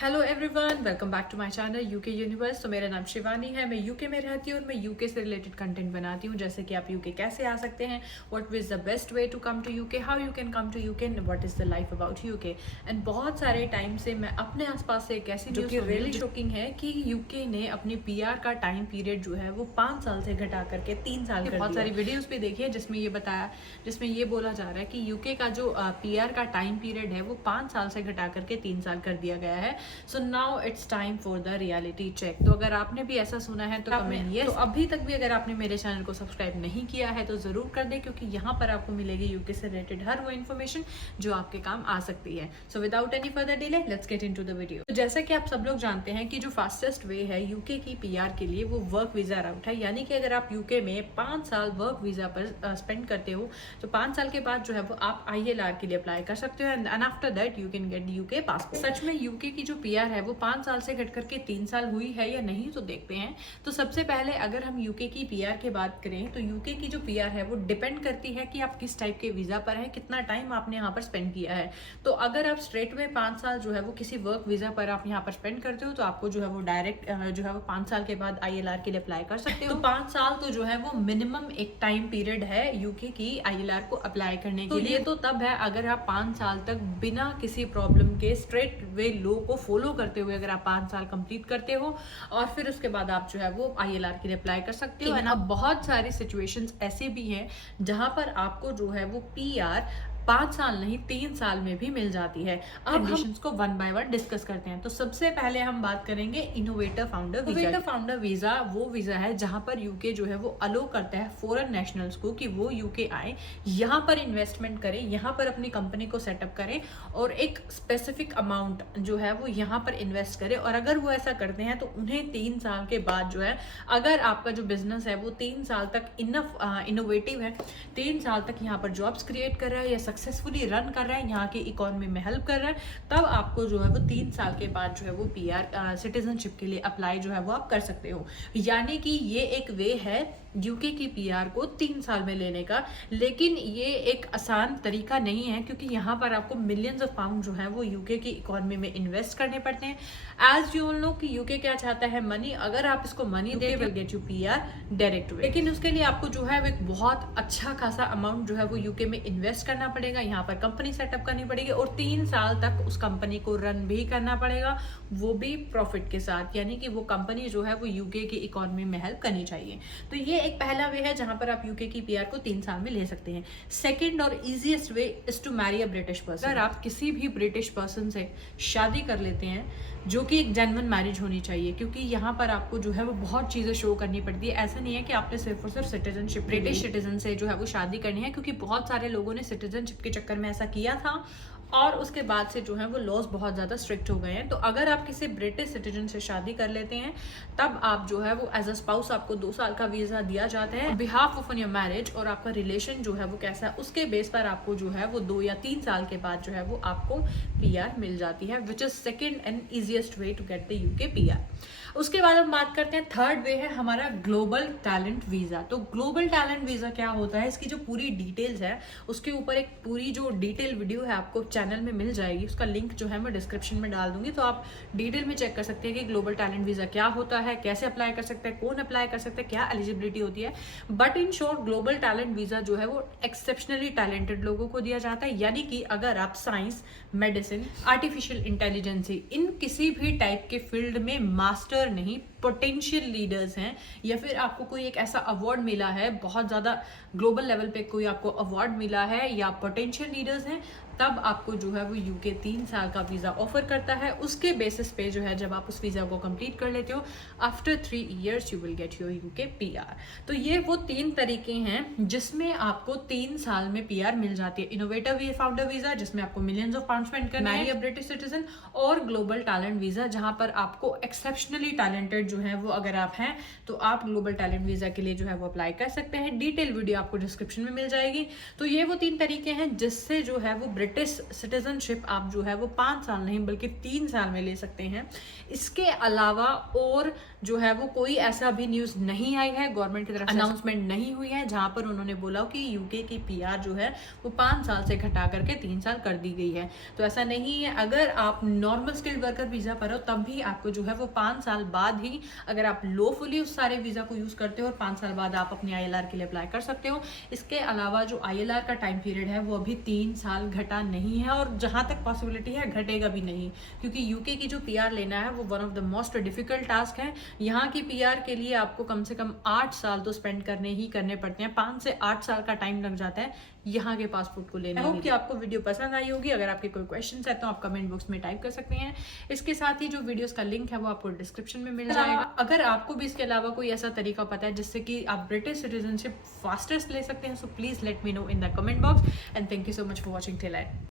Hello everyone, welcome back to my channel UK universe. तो मेरा नाम शिवानी है, मैं यूके में रहती हूँ और मैं यूके से रिलेटेड कंटेंट बनाती हूँ, जैसे कि आप यूके कैसे आ सकते हैं, what is the best way to come to UK, how you can come to UK, what is the life about UK. And बहुत सारे टाइम से मैं अपने आसपास से एक ऐसी न्यूज़ रियली शॉकिंग है कि यूके ने अपनी पीआर का टाइम पीरियड जो है वो 5 साल से घटा करके 3 साल कर दिया। बहुत सारी वीडियोज़ भी देखी है जिसमें ये बोला जा रहा है कि यूके का जो पीआर का टाइम पीरियड है वो 5 साल से घटा करके 3 साल कर दिया गया है। So now it's time for the reality check. तो अगर आपने भी ऐसा सुना है तो कमेंट यस। तो अभी तक भी अगर आपने मेरे चैनल को सब्सक्राइब नहीं किया है तो जरूर कर दें, क्योंकि यहाँ पर आपको मिलेगी यूके से रिलेटेड हर वो इन्फॉर्मेशन जो आपके काम आ सकती है। So without any further delay let's get into the video. तो जैसा कि आप सब लोग जानते हैं कि जो फास्टेस्ट वे है यूके की पीआर के लिए वो वर्क वीजा राउट है, यानी कि अगर आप यूके में 5 साल वर्क वीजा पर स्पेंड करते हो तो 5 साल के बाद जो है वो आप ILR के लिए अप्लाई कर सकते हो and after that you can get UK passport. सच में यूके की जो पीआर है वो 5 साल से घट करके 3 साल हुई है या नहीं, तो देखते हैं। तो सबसे पहले अगर हम यूके की पीआर की बात करें तो यूके की जो पीआर है वो डिपेंड करती है कि आप किस टाइप के वीजा पर हैं, कितना टाइम आपने यहाँ पर स्पेंड किया है। तो अगर आप स्ट्रेट में 5 साल जो है वो किसी वर्क वीजा पर आप यहाँ पर स्पेंड करते हो तो आपको जो है वो डायरेक्ट जो है वो 5 साल के बाद ILR के लिए अप्लाई कर सकते हो। तो 5 साल तो जो है वो मिनिमम एक टाइम पीरियड है यूके की ILR को अप्लाई करने के लिए। तो तब है अगर आप 5 साल तक बिना किसी प्रॉब्लम के स्ट्रेट वे लो को फॉलो करते हुए अगर आप 5 साल कंप्लीट करते हो और फिर उसके बाद आप जो है वो ILR के लिए अप्लाई कर सकते हो। अब बहुत सारी सिचुएशंस ऐसे भी हैं जहां पर आपको जो है वो PR 5 साल नहीं 3 साल में भी मिल जाती है। अब कंडीशंस को वन बाय वन डिस्कस करते हैं। तो सबसे पहले हम बात करेंगे innovator founder visa. Innovator founder visa वो वीजा है जहां पर यूके जो है वो अलो करता है फॉरेन नेशनल्स को कि वो यूके आए, यहाँ पर इन्वेस्टमेंट करें, यहाँ पर अपनी कंपनी को सेटअप करें और एक स्पेसिफिक अमाउंट जो है वो यहाँ पर इन्वेस्ट करें। और अगर वो ऐसा करते हैं तो उन्हें 3 साल के बाद जो है, अगर आपका जो बिजनेस है वो 3 साल तक इनफ इनोवेटिव है, 3 साल तक यहाँ पर जॉब्स क्रिएट कर रहा है या सक्सेसफुली रन कर रहा है, यहाँ के इकोनॉमी में हेल्प कर रहा है, तब आपको जो है वो 3 साल के बाद जो है वो PR सिटीजनशिप के लिए अप्लाई जो है वो आप कर सकते हो। यानी कि ये एक वे है यूके की PR को 3 साल में लेने का। लेकिन ये एक आसान तरीका नहीं है, क्योंकि यहाँ पर आपको मिलियंस ऑफ पाउंड जो है वो यूके की इकोनॉमी में इन्वेस्ट करने पड़ते हैं। एज यू ऑल नो कि यूके क्या चाहता है, मनी। अगर आप इसको money they will get you PR direct way, लेकिन उसके लिए आपको जो है वो एक बहुत अच्छा खासा अमाउंट जो है वो यूके में इन्वेस्ट करना पड़ेगा, यहाँ पर कंपनी सेटअप करनी पड़ेगी और 3 साल तक उस कंपनी को रन भी करना पड़ेगा, वो भी प्रॉफिट के साथ। यानी कि वो कंपनी जो है वो यूके की इकोनॉमी में हेल्प करनी चाहिए। तो ये एक पहला वे है जहां पर आप यूके की PR को 3 साल में ले सकते हैं। सेकंड और easiest way is to marry a British person. अगर आप किसी भी ब्रिटिश पर्सन से शादी कर लेते हैं, जो कि एक जेन्युइन मैरिज होनी चाहिए, क्योंकि यहाँ पर आपको जो है वो बहुत चीज़ें शो करनी पड़ती है। ऐसा नहीं है कि आपने सिर्फ और सिर्फ सिटीजनशिप ब्रिटिश सिटीजन से जो है वो शादी करनी है, क्योंकि बहुत सारे लोगों ने सिटीजनशिप के चक्कर में ऐसा किया था और उसके बाद से जो है वो लॉज बहुत ज़्यादा स्ट्रिक्ट हो गए हैं। तो अगर आप किसी ब्रिटिश सिटीजन से शादी कर लेते हैं तब आप जो है वो एज अ स्पाउस आपको 2 साल का वीज़ा दिया जाता है behalf of on your marriage, और आपका रिलेशन जो है वो कैसा है उसके बेस पर आपको जो है वो 2 या 3 साल के बाद जो है वो आपको PR मिल जाती है, which is second and easiest way to get the UK PR। उसके बाद हम बात करते हैं थर्ड वे है हमारा ग्लोबल टैलेंट वीज़ा। तो ग्लोबल टैलेंट वीज़ा क्या होता है, इसकी जो पूरी डिटेल्स है उसके ऊपर एक पूरी जो डिटेल वीडियो है आपको चैनल में मिल जाएगी, उसका लिंक जो है मैं डिस्क्रिप्शन में डाल दूंगी, तो आप डिटेल में चेक कर सकते हैं कि ग्लोबल टैलेंट वीज़ा क्या होता है, कैसे अप्लाई कर सकते हैं, कौन अप्लाई कर सकते हैं, क्या एलिजिबिलिटी होती है। But in short global talent visa जो है वो एक्सेप्शनली टैलेंटेड लोगों को दिया जाता है। यानी कि अगर आप साइंस, मेडिसिन, आर्टिफिशियल इंटेलिजेंसी, इन किसी भी टाइप के फील्ड में मास्टर नहीं, पोटेंशियल लीडर्स हैं, या फिर आपको कोई एक ऐसा अवार्ड मिला है, बहुत ज़्यादा ग्लोबल लेवल पे कोई आपको अवार्ड मिला है, या पोटेंशियल लीडर्स हैं, तब आपको जो है वो यूके 3 साल का वीज़ा ऑफर करता है। उसके बेसिस पे जो है जब आप उस वीज़ा को कंप्लीट कर लेते हो, after 3 years you will get your UK PR। तो ये वो 3 तरीके हैं जिसमें आपको 3 साल में PR मिल जाती है। इनोवेटर फाउंडर वीज़ा जिसमें आपको मिलियंस ऑफ पाउंड स्पेंड करना है, मैरी अ ब्रिटिश सिटीजन, और ग्लोबल टैलेंट वीज़ा जहां पर आपको एक्सेप्शनली टैलेंटेड जो है वो अगर आप हैं तो आप ग्लोबल टैलेंट वीज़ा के लिए जो है वो अप्लाई कर सकते हैं। डिटेल वीडियो आपको डिस्क्रिप्शन में मिल जाएगी। तो ये वो 3 तरीके हैं जिससे जो है वो ब्रिटिश सिटीजनशिप आप जो है वो 5 साल नहीं बल्कि 3 साल में ले सकते हैं। इसके अलावा और जो है वो कोई ऐसा भी न्यूज़ नहीं आई है, गवर्नमेंट की तरफ से अनाउंसमेंट नहीं हुई है जहां पर उन्होंने बोला कि यूके की पीआर जो है वो 5 साल से घटा करके 3 साल कर दी गई है। तो ऐसा नहीं है। अगर आप नॉर्मल स्किल्ड वर्कर वीज़ा पर हो तब भी आपको जो है वो 5 साल बाद ही, अगर आप लॉफुली उस सारे वीज़ा को यूज़ करते हो, और 5 साल बाद आप अपनी ILR के लिए अप्लाई कर सकते हो। इसके अलावा जो ILR का टाइम पीरियड है वो अभी 3 साल घटा नहीं है, और जहां तक पॉसिबिलिटी है घटेगा भी नहीं, क्योंकि यूके की जो पीआर लेना है वो one of the most difficult task है। यहाँ की पीआर के लिए आपको कम से कम 8 साल तो स्पेंड करने पड़ते हैं। 5 से 8 साल का टाइम लग जाता है यहाँ के पासपोर्ट को लेने। आई होप कि आपको वीडियो पसंद आई होगी। अगर आपके कोई क्वेश्चंस है तो आप कमेंट बॉक्स में टाइप कर सकते हैं। इसके साथ ही जो वीडियोस का लिंक है वो आपको डिस्क्रिप्शन में मिल जाएगा। अगर आपको भी इसके अलावा कोई ऐसा तरीका पता है जिससे कि आप ब्रिटिश सिटीजनशिप फास्टेस्ट ले सकते हैं, so please let me know in the comment box. And thank you so much for watching till and.